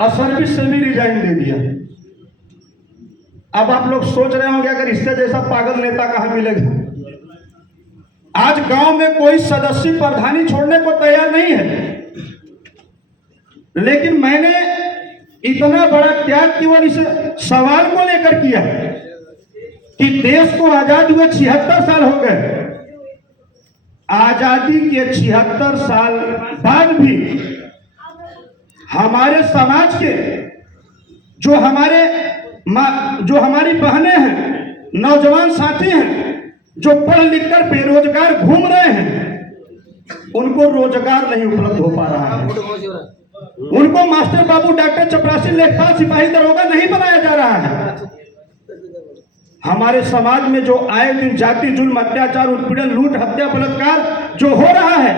और सर्विस से भी रिजाइन दे दिया। अब आप लोग सोच रहे होंगे अगर इससे जैसा पागल नेता कहां मिलेगा। आज गांव में कोई सदस्य प्रधानी छोड़ने को तैयार नहीं है, लेकिन मैंने इतना बड़ा त्याग केवल इस सवाल को लेकर किया कि देश को आजाद हुए 76 साल हो गए। आजादी के 76 साल बाद भी हमारे समाज के जो हमारी बहनें हैं, नौजवान साथी हैं, जो पढ़ लिख कर बेरोजगार घूम रहे हैं, उनको रोजगार नहीं उपलब्ध हो पा रहा है। उनको मास्टर बाबू, डॉक्टर, चपरासी, लेखपाल, सिपाही, दरोगा नहीं बनाया जा रहा है। हमारे समाज में जो आए दिन जाति जुल्म, अत्याचार, उत्पीड़न, लूट, हत्या, बलात्कार जो हो रहा है,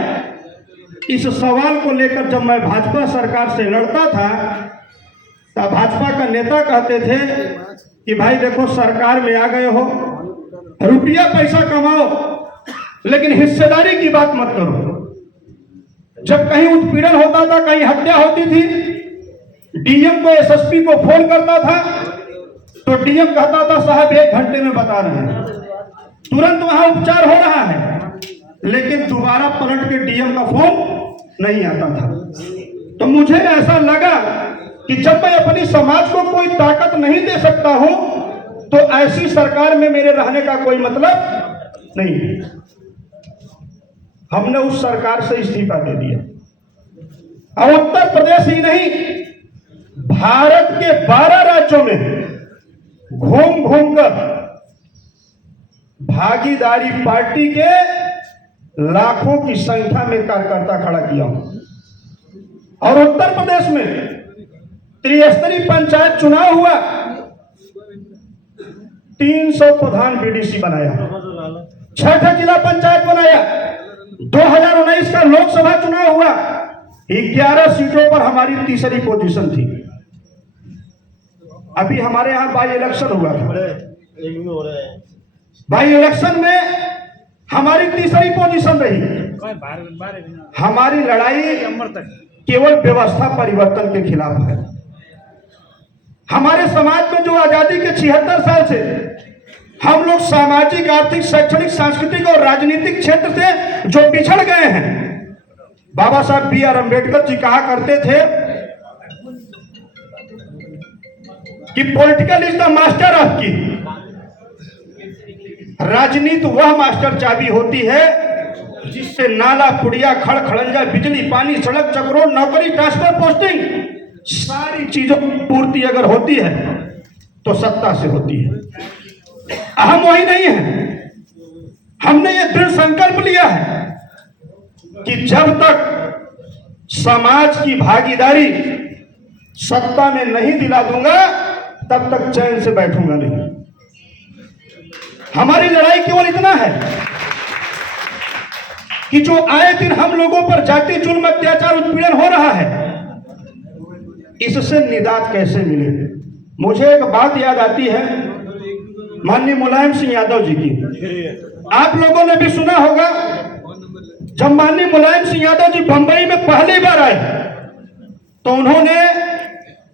इस सवाल को लेकर जब मैं भाजपा सरकार से लड़ता था तब भाजपा का नेता कहते थे कि भाई देखो सरकार में आ गए हो, रुपया पैसा कमाओ, लेकिन हिस्सेदारी की बात मत करो। जब कहीं उत्पीड़न होता था, कहीं हत्या होती थी, डीएम को, एसएसपी को फोन करता था तो डीएम कहता था साहब 1 घंटे में बता रहे हैं, तुरंत वहां उपचार हो रहा है, लेकिन दोबारा पलट के डीएम का फोन नहीं आता था। तो मुझे ऐसा लगा कि जब मैं अपनी समाज को कोई ताकत नहीं दे सकता हूं तो ऐसी सरकार में मेरे रहने का कोई मतलब नहीं है। हमने उस सरकार से इस्तीफा दे दिया। और उत्तर प्रदेश ही नहीं, भारत के 12 राज्यों में घूम घूम कर भागीदारी पार्टी के लाखों की संख्या में कार्यकर्ता खड़ा किया हूं। और उत्तर प्रदेश में त्रिस्तरीय पंचायत चुनाव हुआ, 300 प्रधान बीडीसी बनाया, 6 जिला पंचायत बनाया, 2019 का लोकसभा चुनाव हुआ, 11 सीटों पर हमारी तीसरी पोजीशन थी। अभी हमारे यहां बाई इलेक्शन हुआ था, बाई इलेक्शन में हमारी तीसरी पोजीशन रही। हमारी लड़ाई केवल व्यवस्था परिवर्तन के खिलाफ है। हमारे समाज में जो आजादी के 76 साल से हम लोग सामाजिक, आर्थिक, शैक्षणिक, सांस्कृतिक और राजनीतिक क्षेत्र से जो पिछड़ गए हैं, बाबा साहब B.R. अम्बेडकर जी कहा करते थे कि political is the master of की। राजनीति वह मास्टर चाबी होती है जिससे नाला, पुड़िया, खड़ खड़ंजा, बिजली, पानी, सड़क, चक्रों, नौकरी, ट्रांसफर, पोस्टिंग, सारी चीजों की पूर्ति अगर होती है तो सत्ता से होती है। हम वही नहीं है। हमने ये दृढ़ संकल्प लिया है कि जब तक समाज की भागीदारी सत्ता में नहीं दिला दूंगा तब तक चैन से बैठूंगा नहीं। हमारी लड़ाई केवल इतना है कि जो आए दिन हम लोगों पर जाति जुल्म, अत्याचार, उत्पीड़न हो रहा है, इससे निजात कैसे मिले। मुझे एक बात याद आती है माननीय मुलायम सिंह यादव जी की। आप लोगों ने भी सुना होगा, जब माननीय मुलायम सिंह यादव जी बंबई में पहली बार आए तो उन्होंने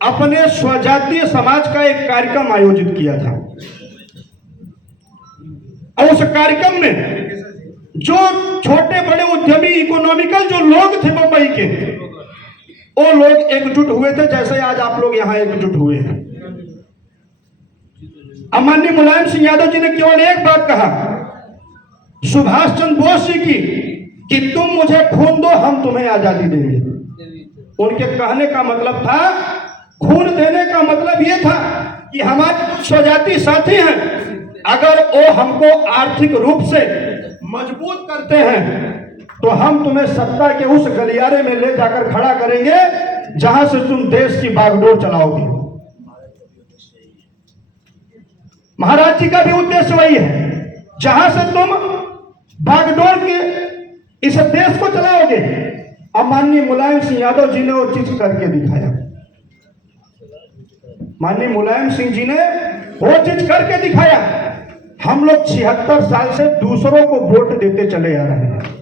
अपने स्वजातीय समाज का एक कार्यक्रम आयोजित किया था। और उस कार्यक्रम में जो छोटे बड़े उद्यमी, इकोनॉमिकल जो लोग थे बंबई के, वो लोग एकजुट हुए थे जैसे आज आप लोग यहां एकजुट हुए हैं। माननीय मुलायम सिंह यादव जी ने केवल एक बात कहा सुभाष चंद्र बोस जी की कि तुम मुझे खून दो, हम तुम्हें आजादी देंगे। उनके कहने का मतलब था, खून देने का मतलब यह था कि हमारे स्वजाति साथी हैं, अगर वो हमको आर्थिक रूप से मजबूत करते हैं तो हम तुम्हें सत्ता के उस गलियारे में ले जाकर खड़ा करेंगे जहां से तुम देश की बागडोर चलाओगे। महाराज जी का भी उद्देश्य वही है, जहां से तुम बागडोर के इस देश को चलाओगे। अब माननीय मुलायम सिंह यादव जी ने वो चीज करके दिखाया। माननीय मुलायम सिंह जी ने वो चीज करके दिखाया। हम लोग 76 साल से दूसरों को वोट देते चले आ रहे हैं।